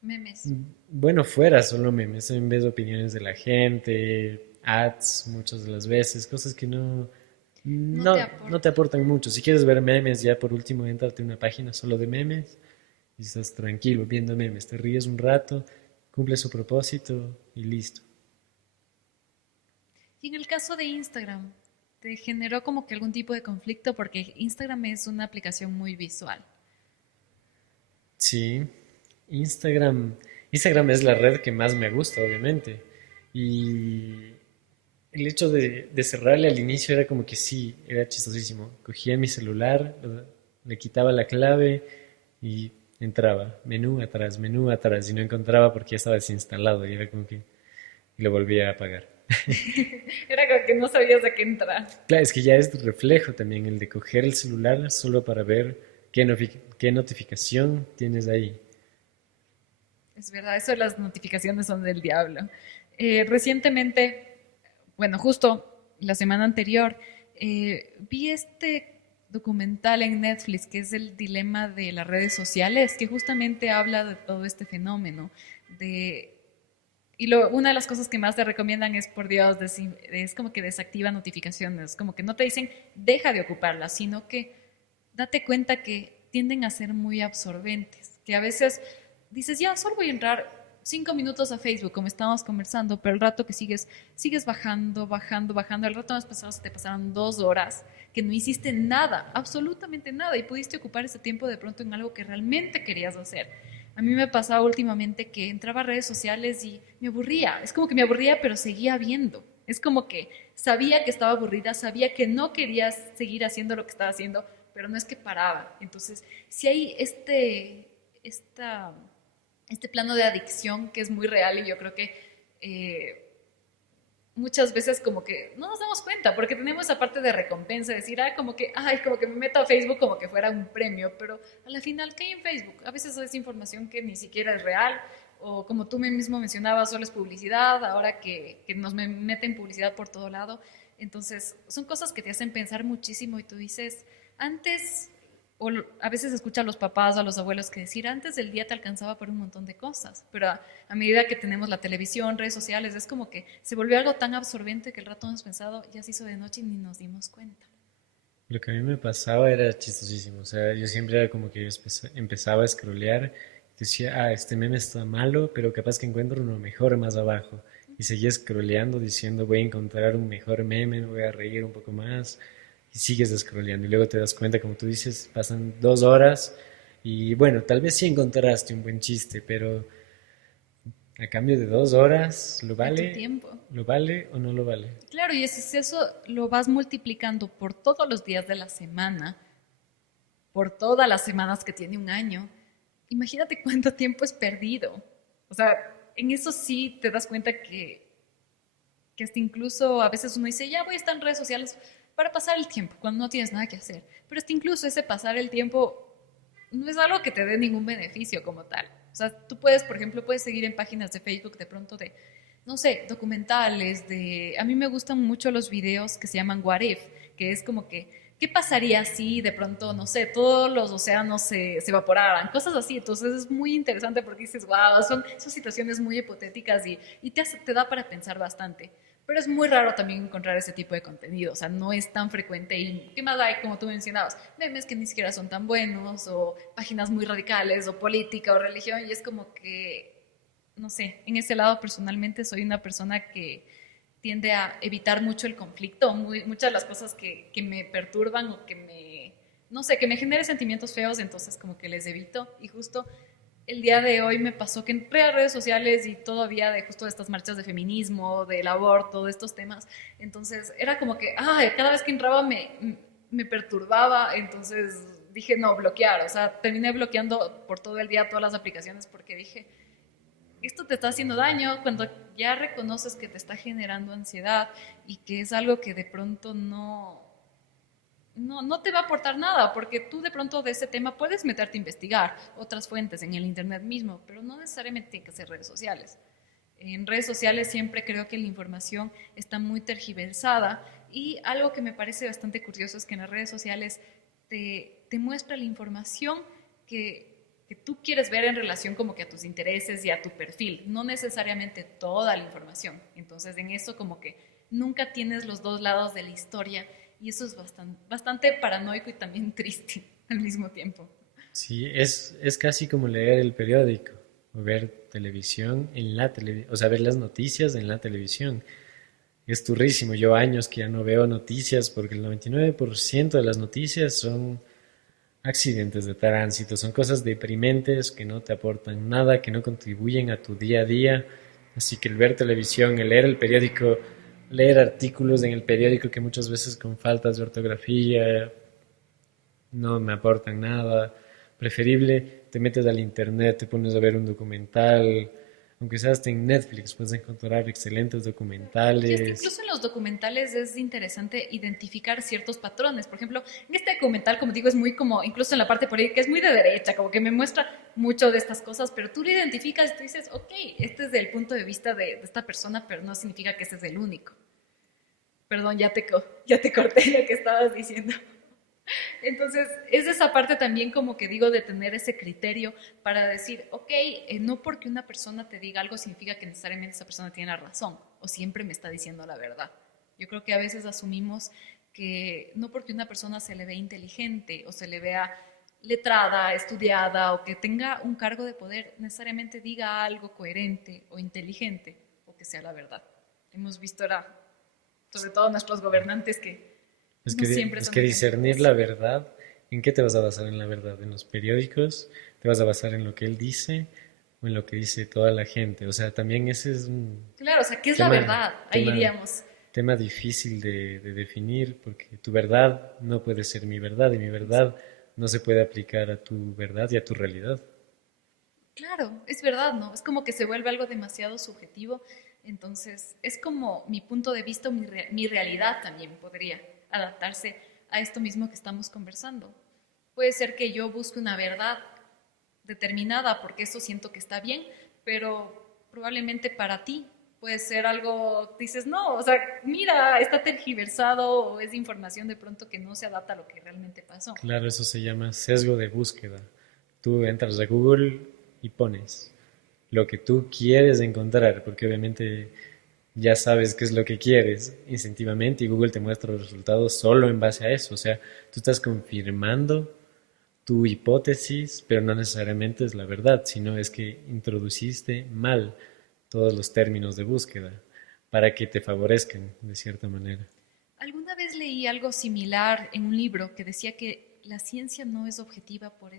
Memes. bueno, fuera solo memes, en vez de opiniones de la gente, ads muchas de las veces, cosas que No te no te aporta. aportan mucho. Si quieres ver memes, ya por último, entrarte a una página solo de memes y estás tranquilo viendo memes, te ríes un rato, cumple su propósito y listo. Y en el caso de Instagram, ¿te generó como que algún tipo de conflicto? Porque Instagram es una aplicación muy visual. Sí, Instagram, Instagram es la red que más me gusta, obviamente. Y el hecho de cerrarle al inicio era como que sí, era chistosísimo. Cogía mi celular, le quitaba la clave y entraba, menú atrás, y no encontraba porque ya estaba desinstalado y era como que y lo volvía a apagar. Era como que no sabías a qué entrar. Claro, es que ya es reflejo también el de coger el celular solo para ver qué notificación tienes ahí. Es verdad, eso de las notificaciones son del diablo. Recientemente, bueno, justo la semana anterior, vi este documental en Netflix que es el dilema de las redes sociales, que justamente habla de todo este fenómeno. De, una de las cosas que más te recomiendan es, por Dios, es como que desactiva notificaciones, como que no te dicen deja de ocuparlas, sino que date cuenta que tienden a ser muy absorbentes, que a veces dices, ya, solo voy a entrar 5 minutos a Facebook, como estábamos conversando, pero el rato que sigues bajando, bajando, bajando, el rato más pasado se te pasaron 2 horas que no hiciste nada, absolutamente nada, y pudiste ocupar ese tiempo de pronto en algo que realmente querías hacer. A mí me pasaba últimamente que entraba a redes sociales y me aburría. Es como que me aburría, pero seguía viendo. Es como que sabía que estaba aburrida, sabía que no quería seguir haciendo lo que estaba haciendo, pero no es que paraba. Entonces, si hay este plano de adicción que es muy real y yo creo que muchas veces como que no nos damos cuenta porque tenemos esa parte de recompensa, decir, como que me meto a Facebook como que fuera un premio, pero a la final, ¿qué hay en Facebook? A veces es información que ni siquiera es real o como tú mismo mencionabas, solo es publicidad, ahora que nos meten publicidad por todo lado. Entonces, son cosas que te hacen pensar muchísimo y tú dices, antes a veces escucha a los papás o a los abuelos que decir, antes del día te alcanzaba por un montón de cosas, pero a medida que tenemos la televisión, redes sociales, es como que se volvió algo tan absorbente que el rato hemos pensado, ya se hizo de noche y ni nos dimos cuenta. Lo que a mí me pasaba era chistosísimo, o sea, yo siempre era como que empezaba a scrollear, decía, ah, este meme está malo, pero capaz que encuentro uno mejor más abajo. Y seguía scrolleando diciendo, voy a encontrar un mejor meme, me voy a reír un poco más. Y sigues scrolleando. Y luego te das cuenta, como tú dices, pasan 2 horas y bueno, tal vez sí encontraste un buen chiste, pero a cambio de 2 horas, De tu tiempo. ¿lo vale o no lo vale? Claro, y si eso lo vas multiplicando por todos los días de la semana, por todas las semanas que tiene un año, imagínate cuánto tiempo es perdido. O sea, en eso sí te das cuenta que hasta incluso a veces uno dice, ya voy a estar en redes sociales para pasar el tiempo, cuando no tienes nada que hacer. Pero hasta incluso ese pasar el tiempo no es algo que te dé ningún beneficio como tal. O sea, tú puedes, por ejemplo, puedes seguir en páginas de Facebook de pronto de, no sé, documentales, de... A mí me gustan mucho los videos que se llaman What If, que es como que, ¿qué pasaría si de pronto, no sé, todos los océanos se evaporaran? Cosas así. Entonces es muy interesante porque dices, wow, son situaciones muy hipotéticas y te da para pensar bastante. Pero es muy raro también encontrar ese tipo de contenido, o sea, no es tan frecuente. ¿Y qué más hay, como tú mencionabas? Memes que ni siquiera son tan buenos, o páginas muy radicales, o política, o religión, y es como que, no sé, en ese lado personalmente soy una persona que tiende a evitar mucho el conflicto, muchas de las cosas que me perturban o que me, no sé, que me generen sentimientos feos, entonces como que les evito, y justo el día de hoy me pasó que entré a redes sociales y todavía de justo de estas marchas de feminismo, del aborto, de estos temas. Entonces era como que, cada vez que entraba me perturbaba, entonces dije, no, bloquear. O sea, terminé bloqueando por todo el día todas las aplicaciones porque dije, esto te está haciendo daño cuando ya reconoces que te está generando ansiedad y que es algo que de pronto no te va a aportar nada, porque tú de pronto de ese tema puedes meterte a investigar otras fuentes en el Internet mismo, pero no necesariamente tiene que ser redes sociales. En redes sociales siempre creo que la información está muy tergiversada y algo que me parece bastante curioso es que en las redes sociales te muestra la información que tú quieres ver en relación como que a tus intereses y a tu perfil, no necesariamente toda la información. Entonces en eso como que nunca tienes los dos lados de la historia y eso es bastante paranoico y también triste al mismo tiempo. Sí, es casi como leer el periódico o ver televisión en la televisión, o sea, ver las noticias en la televisión. Es turrísimo. Yo años que ya no veo noticias porque el 99% de las noticias son accidentes de tránsito, son cosas deprimentes que no te aportan nada, que no contribuyen a tu día a día. Así que el ver televisión, el leer el periódico, leer artículos en el periódico que muchas veces con faltas de ortografía no me aportan nada. Preferible, te metes al internet, te pones a ver un documental, aunque sea hasta en Netflix, puedes encontrar excelentes Y es que documentales. incluso en los documentales es interesante identificar ciertos patrones. Por ejemplo, en este documental, como digo, es muy como, incluso en la parte política, es muy de derecha, como que me muestra mucho de estas cosas, pero tú lo identificas y tú dices, ok, este es del punto de vista de esta persona, pero no significa que ese es el único. Perdón, ya te corté lo que estabas diciendo. Entonces, es esa parte también como que digo de tener ese criterio para decir, ok, no porque una persona te diga algo significa que necesariamente esa persona tiene la razón o siempre me está diciendo la verdad. Yo creo que a veces asumimos que no porque una persona se le ve inteligente o se le vea letrada, estudiada o que tenga un cargo de poder, necesariamente diga algo coherente o inteligente o que sea la verdad. Hemos visto ahora, sobre todo nuestros gobernantes, que no siempre Es son que discernir la ejemplos. verdad ¿En qué te vas a basar en la verdad? ¿En los periódicos? ¿Te vas a basar en lo que él dice o en lo que dice toda la gente? O sea, también ese es un Claro, o sea, ¿qué es la tema, verdad? Ahí tema, iríamos. tema difícil de definir porque tu verdad no puede ser mi verdad y mi verdad no se puede aplicar a tu verdad y a tu realidad. Claro, es verdad, ¿no? Es como que se vuelve algo demasiado subjetivo. Entonces, es como mi punto de vista, mi realidad también podría adaptarse a esto mismo que estamos conversando. Puede ser que yo busque una verdad determinada porque eso siento que está bien, pero probablemente para ti puede ser algo, dices, no, o sea, mira, está tergiversado o es información de pronto que no se adapta a lo que realmente pasó. Claro, eso se llama sesgo de búsqueda. Tú entras a Google y pones lo que tú quieres encontrar, porque obviamente ya sabes qué es lo que quieres instintivamente y Google te muestra los resultados solo en base a eso. O sea, tú estás confirmando tu hipótesis, pero no necesariamente es la verdad, sino es que introduciste mal todos los términos de búsqueda para que te favorezcan de cierta manera. Alguna vez leí algo similar en un libro que decía que la ciencia no es objetiva por,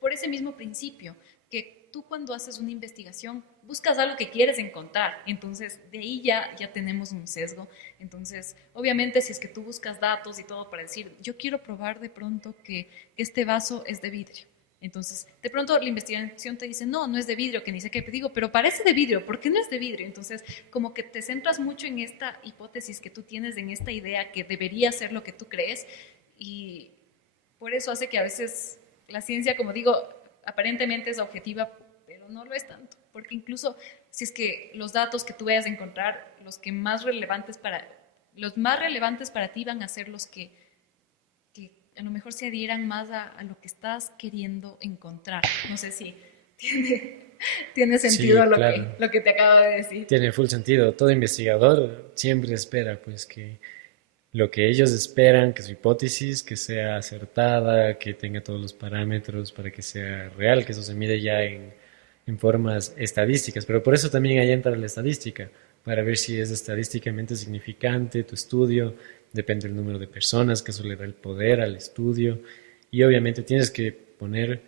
por ese mismo principio, que tú cuando haces una investigación buscas algo que quieres encontrar, entonces de ahí ya tenemos un sesgo. Entonces, obviamente si es que tú buscas datos y todo para decir, yo quiero probar de pronto que este vaso es de vidrio. Entonces, de pronto la investigación te dice, no, no es de vidrio, que ni sé qué, te digo, pero parece de vidrio, ¿por qué no es de vidrio? Entonces, como que te centras mucho en esta hipótesis que tú tienes, en esta idea que debería ser lo que tú crees, y por eso hace que a veces la ciencia, como digo, aparentemente es objetiva, pero no lo es tanto, porque incluso si es que los datos que tú vayas a encontrar, los más relevantes para ti van a ser los que a lo mejor se adhieran más a lo que estás queriendo encontrar. No sé si tiene, tiene sentido Sí, claro. lo que te acabo de decir. Tiene full sentido. Todo investigador siempre espera, pues, que lo que ellos esperan, que su hipótesis, que sea acertada, que tenga todos los parámetros para que sea real, que eso se mide ya en formas estadísticas. Pero por eso también ahí entra la estadística, para ver si es estadísticamente significante tu estudio, depende del número de personas, que eso le da el poder al estudio. Y obviamente tienes que poner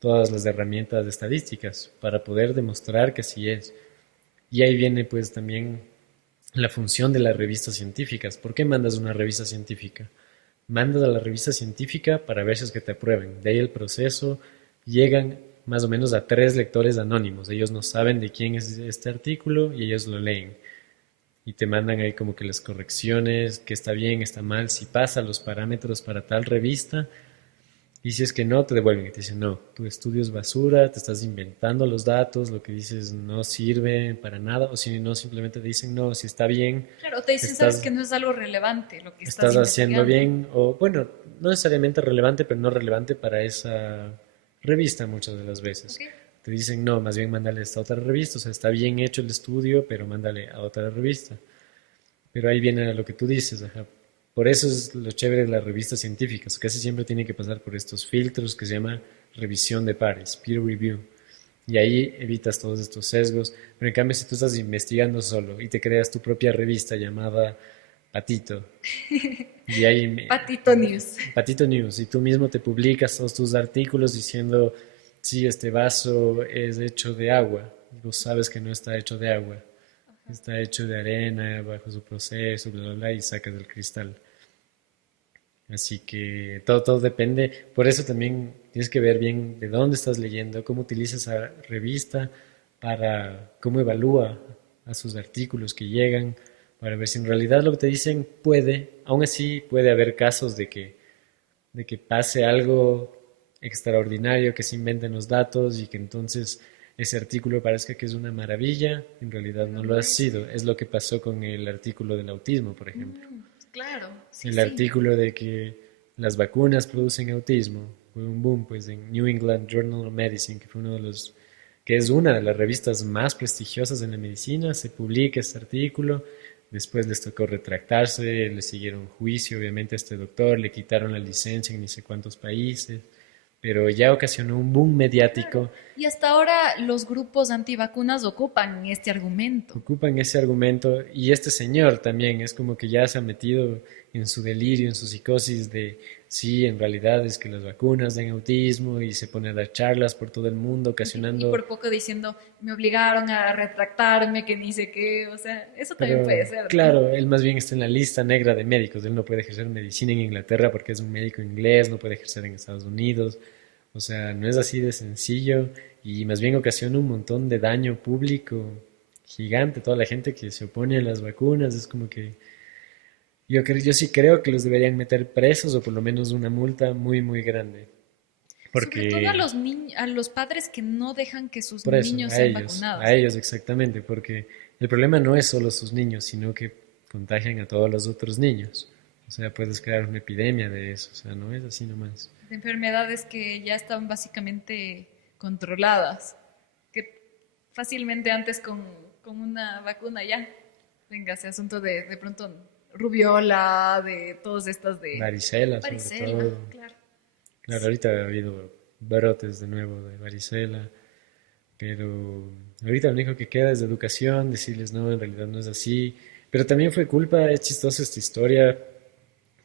todas las herramientas estadísticas para poder demostrar que así es. Y ahí viene pues también la función de las revistas científicas. ¿Por qué mandas una revista científica? Mandas a la revista científica para ver si es que te aprueben. De ahí el proceso llegan más o menos a 3 lectores anónimos. Ellos no saben de quién es este artículo y ellos lo leen. Y te mandan ahí como que las correcciones, que está bien, está mal, si pasa los parámetros para tal revista, y si es que no, te devuelven y te dicen, no, tu estudio es basura, te estás inventando los datos, lo que dices no sirve para nada, o si no, simplemente te dicen, no, si está bien, Claro, te dicen, sabes que estás, no es algo relevante lo que estás estás haciendo investigando. bien, o bueno, no necesariamente relevante, pero no relevante para esa revista muchas de las veces. ¿Ok? Te dicen, no, más bien mándale a esta otra revista, o sea, está bien hecho el estudio, pero mándale a otra revista. Pero ahí viene lo que tú dices, ajá. Por eso es lo chévere de las revistas científicas, casi siempre tiene que pasar por estos filtros que se llama revisión de pares, peer review. Y ahí evitas todos estos sesgos. Pero en cambio, si tú estás investigando solo y te creas tu propia revista llamada Patito, y ahí Patito News. Patito News, y tú mismo te publicas todos tus artículos diciendo, sí, este vaso es hecho de agua, y vos sabes que no está hecho de agua, está hecho de arena, bajo su proceso, bla, bla, bla, y sacas el cristal. Así que todo depende. Por eso también tienes que ver bien de dónde estás leyendo, cómo utiliza esa revista, para cómo evalúa a sus artículos que llegan, para ver si en realidad lo que te dicen aún así puede haber casos de que pase algo extraordinario, que se inventen los datos y que entonces ese artículo parezca que es una maravilla, en realidad Pero no lo no ha es. sido. Es lo que pasó con el artículo del autismo, por ejemplo. Claro, sí, El sí. artículo de que las vacunas producen autismo fue un boom, pues en New England Journal of Medicine, que es una de las revistas más prestigiosas en la medicina, se publica este artículo, después les tocó retractarse, le siguieron juicio, obviamente a este doctor, le quitaron la licencia en ni sé cuántos países, pero ya ocasionó un boom Claro. mediático. Y hasta ahora los grupos antivacunas ocupan este argumento. Ocupan ese argumento y este señor también es como que ya se ha metido en su delirio, en su psicosis sí, en realidad es que las vacunas dan autismo y se pone a dar charlas por todo el mundo, Y ocasionando, por poco diciendo, me obligaron a retractarme, que ni sé qué, o sea, eso también puede pero ser, ¿no? claro, él más bien está en la lista negra de médicos, él no puede ejercer medicina en Inglaterra porque es un médico inglés, no puede ejercer en Estados Unidos, o sea, no es así de sencillo y más bien ocasiona un montón de daño público gigante, toda la gente que se opone a las vacunas, es como que yo sí creo que los deberían meter presos o por lo menos una multa muy, muy grande. Sobre todo a Porque, a los padres que no dejan que sus por eso, niños sean a vacunados. ellos exactamente, porque el problema no es solo sus niños, sino que contagian a todos los otros niños. O sea, puedes crear una epidemia de eso, o sea, no es así nomás. De enfermedades que ya estaban básicamente controladas, que fácilmente antes con una vacuna ya, venga, ese asunto de pronto rubiola, de todas estas de Varicela, sobre varicela, todo. claro. Claro, ahorita ha habido brotes de nuevo de varicela, pero ahorita lo único que queda es de educación, decirles no, en realidad no es así. Pero también fue culpa, es chistosa esta historia,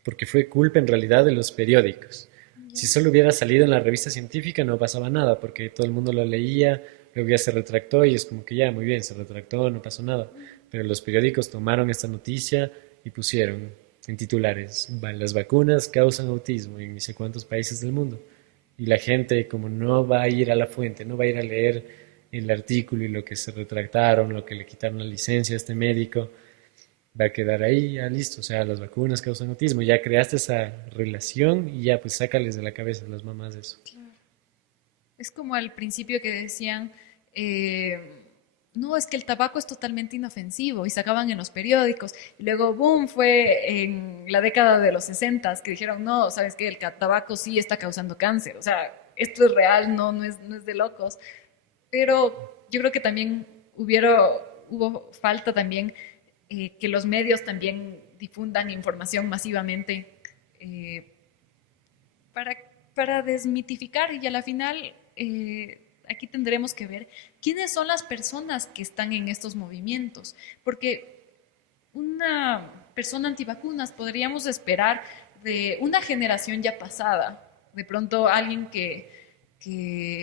porque fue culpa en realidad de los periódicos. Si solo hubiera salido en la revista científica no pasaba nada, porque todo el mundo lo leía, luego ya se retractó y es como que ya, muy bien, se retractó, no pasó nada. Pero los periódicos tomaron esta noticia y pusieron en titulares, las vacunas causan autismo en ni sé cuántos países del mundo. Y la gente, como no va a ir a la fuente, no va a ir a leer el artículo y lo que se retractaron, lo que le quitaron la licencia a este médico, va a quedar ahí, ya listo. O sea, las vacunas causan autismo. Ya creaste esa relación y ya pues sácales de la cabeza a las mamás eso. Es como al principio que decían, no, es que el tabaco es totalmente inofensivo y sacaban en los periódicos. Y luego, boom, fue en la década de los 60 que dijeron, no, sabes que el tabaco sí está causando cáncer. O sea, esto es real, no es de locos. Pero yo creo que también hubo falta también que los medios también difundan información masivamente eh, para, para desmitificar y a la final aquí tendremos que ver quiénes son las personas que están en estos movimientos, porque una persona antivacunas podríamos esperar de una generación ya pasada, de pronto alguien que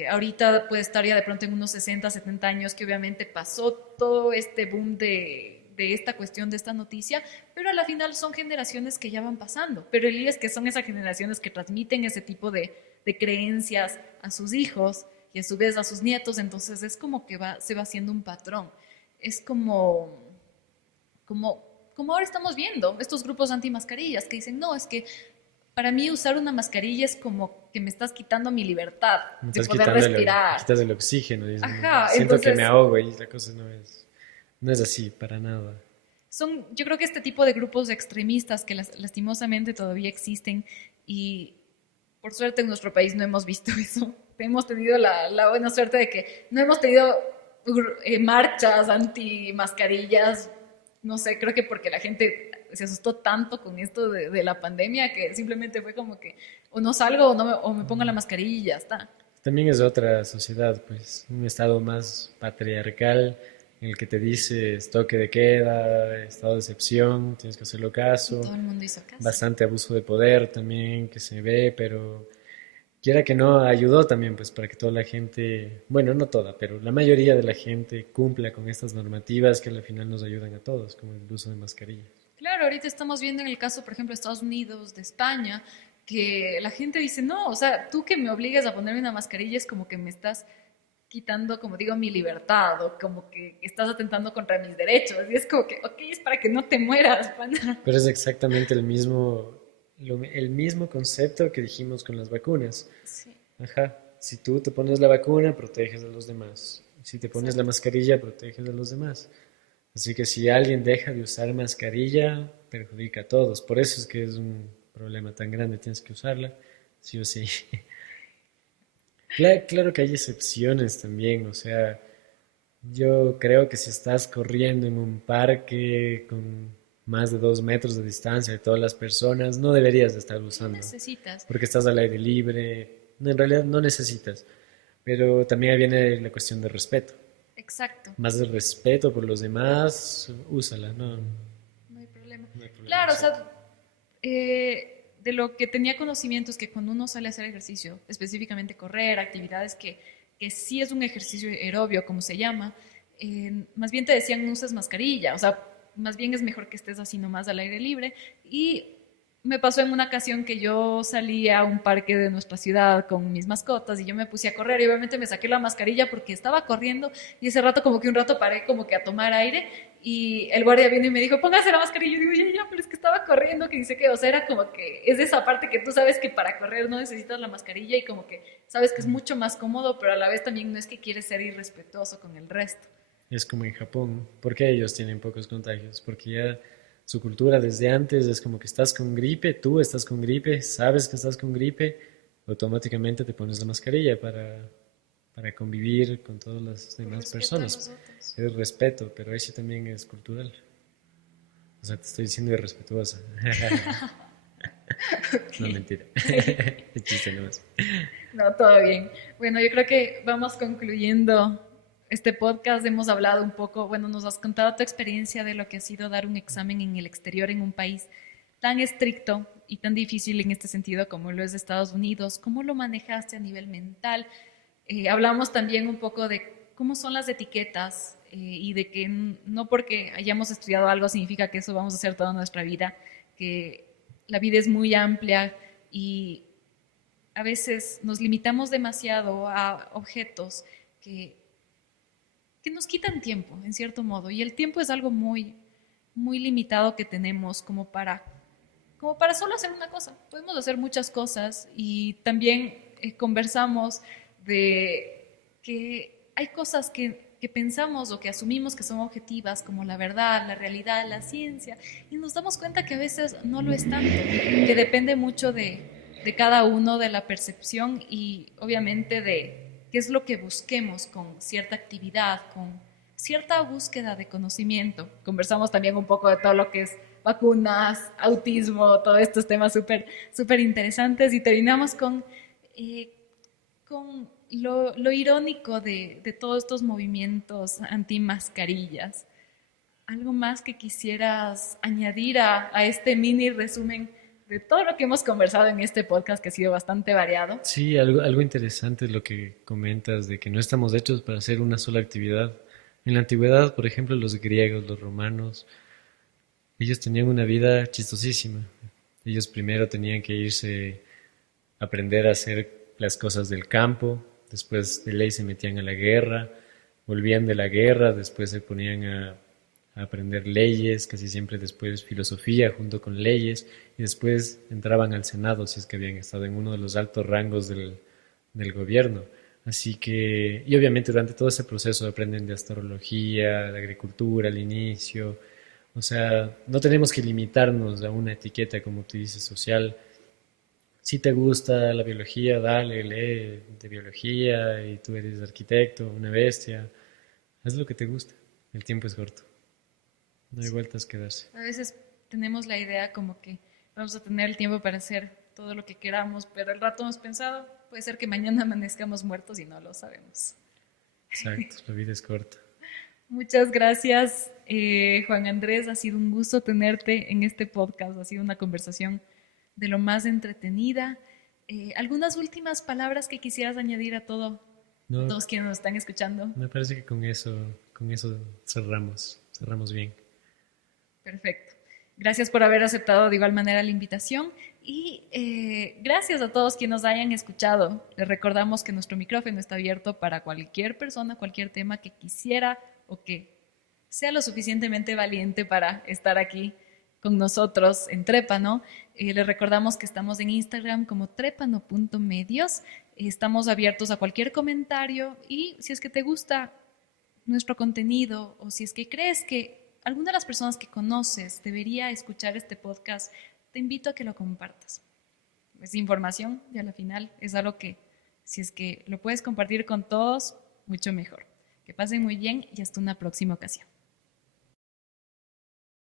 ahorita puede estar ya de pronto en unos 60, 70 años, que obviamente pasó todo este boom de esta cuestión, de esta noticia, pero a la final son generaciones que ya van pasando. Pero el lío es que son esas generaciones que transmiten ese tipo de creencias a sus hijos y a su vez a sus nietos, entonces es como que se va haciendo un patrón. Es como ahora estamos viendo estos grupos antimascarillas que dicen, no, es que para mí usar una mascarilla es como que me estás quitando mi libertad Me de estás poder me respirar. quitas el oxígeno. Ajá, Siento que me entonces ahogo y la cosa no es así, para nada. yo creo que este tipo de grupos extremistas que lastimosamente todavía existen y por suerte en nuestro país no hemos visto eso. Hemos tenido la buena suerte de que no hemos tenido marchas anti-mascarillas, no sé, creo que porque la gente se asustó tanto con esto de la pandemia que simplemente fue como que o no salgo o me pongo la mascarilla y ya está. También es otra sociedad, pues, un estado más patriarcal en el que te dice toque de queda, estado de excepción, tienes que hacerlo Y caso, todo el mundo hizo caso. bastante abuso de poder también que se ve, pero quiera que no, ayudó también pues para que toda la gente, bueno, no toda, pero la mayoría de la gente cumpla con estas normativas que al final nos ayudan a todos, como el uso de mascarillas. Claro, ahorita estamos viendo en el caso, por ejemplo, de Estados Unidos, de España, que la gente dice, no, o sea, tú que me obligas a ponerme una mascarilla es como que me estás quitando, como digo, mi libertad o como que estás atentando contra mis derechos. Y es como que, ok, es para que no te mueras, pana. Pero es exactamente el mismo concepto que dijimos con las vacunas. Sí, Ajá, si tú te pones la vacuna, proteges a los demás. Si te pones la exacto. mascarilla, proteges a los demás. Así que si alguien deja de usar mascarilla, perjudica a todos. Por eso es que es un problema tan grande, tienes que usarla, sí o sí. Claro que hay excepciones también, o sea, yo creo que si estás corriendo en un parque con más de 2 metros de distancia de todas las personas, no deberías de estar No usando, necesitas. porque estás al aire libre. No, en realidad no necesitas, pero también ahí viene la cuestión de respeto. Exacto. Más de respeto por los demás, úsala, no, No hay problema. no hay problema, Claro, o exacto. sea, de lo que tenía conocimiento es que cuando uno sale a hacer ejercicio, específicamente correr, actividades que sí es un ejercicio aerobio, como se llama, más bien te decían no uses mascarilla, o sea, más bien es mejor que estés así nomás al aire libre. Y me pasó en una ocasión que yo salí a un parque de nuestra ciudad con mis mascotas y yo me puse a correr y obviamente me saqué la mascarilla porque estaba corriendo y ese rato como que un rato paré como que a tomar aire y el guardia vino y me dijo, póngase la mascarilla. Y yo digo, ya, pero es que estaba corriendo, que dice que, o sea, era como que es de esa parte que tú sabes que para correr no necesitas la mascarilla y como que sabes que es mucho más cómodo, pero a la vez también no es que quieres ser irrespetuoso con el resto. Es como en Japón. ¿Por qué ellos tienen pocos contagios? Porque ya su cultura desde antes es como que estás con gripe, tú estás con gripe, sabes que estás con gripe, automáticamente te pones la mascarilla para convivir con todas las Por demás respeto a personas. los otros. Es respeto, pero eso también es cultural. O sea, te estoy diciendo irrespetuosa. No, Ok. mentira. Es chiste nomás. No, todo bien. Bueno, yo creo que vamos concluyendo este podcast. Hemos hablado un poco, bueno, nos has contado tu experiencia de lo que ha sido dar un examen en el exterior en un país tan estricto y tan difícil en este sentido como lo es de Estados Unidos. ¿Cómo lo manejaste a nivel mental? Hablamos también un poco de cómo son las etiquetas y de que no porque hayamos estudiado algo significa que eso vamos a hacer toda nuestra vida, que la vida es muy amplia y a veces nos limitamos demasiado a objetos que, que nos quitan tiempo, en cierto modo. Y el tiempo es algo muy, muy limitado que tenemos como para solo hacer una cosa. Podemos hacer muchas cosas y también conversamos de que hay cosas que pensamos o que asumimos que son objetivas, como la verdad, la realidad, la ciencia, y nos damos cuenta que a veces no lo es tanto, que depende mucho de cada uno, de la percepción y obviamente de qué es lo que busquemos con cierta actividad, con cierta búsqueda de conocimiento. Conversamos también un poco de todo lo que es vacunas, autismo, todos estos temas súper súper interesantes y terminamos con lo irónico de todos estos movimientos anti-mascarillas. ¿Algo más que quisieras añadir a este mini resumen de todo lo que hemos conversado en este podcast que ha sido bastante variado? Sí, algo interesante es lo que comentas de que no estamos hechos para hacer una sola actividad. En la antigüedad, por ejemplo, los griegos, los romanos, ellos tenían una vida chistosísima. Ellos primero tenían que irse a aprender a hacer las cosas del campo, después de ley se metían a la guerra, volvían de la guerra, después se ponían a aprender leyes, casi siempre después filosofía junto con leyes, y después entraban al Senado si es que habían estado en uno de los altos rangos del gobierno. Así que, y obviamente durante todo ese proceso aprenden de astrología, de agricultura al inicio. O sea, no tenemos que limitarnos a una etiqueta, como tú dices, social. Si te gusta la biología, dale, lee de biología y tú eres arquitecto, una bestia. Haz lo que te gusta. El tiempo es corto. No hay vueltas que darse. A veces tenemos la idea como que vamos a tener el tiempo para hacer todo lo que queramos, pero el rato hemos pensado, puede ser que mañana amanezcamos muertos y no lo sabemos. Exacto, la vida es corta. Muchas gracias, Juan Andrés. Ha sido un gusto tenerte en este podcast. Ha sido una conversación de lo más entretenida. ¿Algunas últimas palabras que quisieras añadir a No, todos quienes nos están escuchando? me parece que con eso cerramos bien. Perfecto. Gracias por haber aceptado de igual manera la invitación y gracias a todos quienes nos hayan escuchado. Les recordamos que nuestro micrófono está abierto para cualquier persona, cualquier tema que quisiera o que sea lo suficientemente valiente para estar aquí con nosotros en Trépano. Les recordamos que estamos en Instagram como trépano.medios. Estamos abiertos a cualquier comentario y si es que te gusta nuestro contenido o si es que crees que alguna de las personas que conoces debería escuchar este podcast, te invito a que lo compartas. Es información y a la final es algo que si es que lo puedes compartir con todos, mucho mejor. Que pasen muy bien y hasta una próxima ocasión.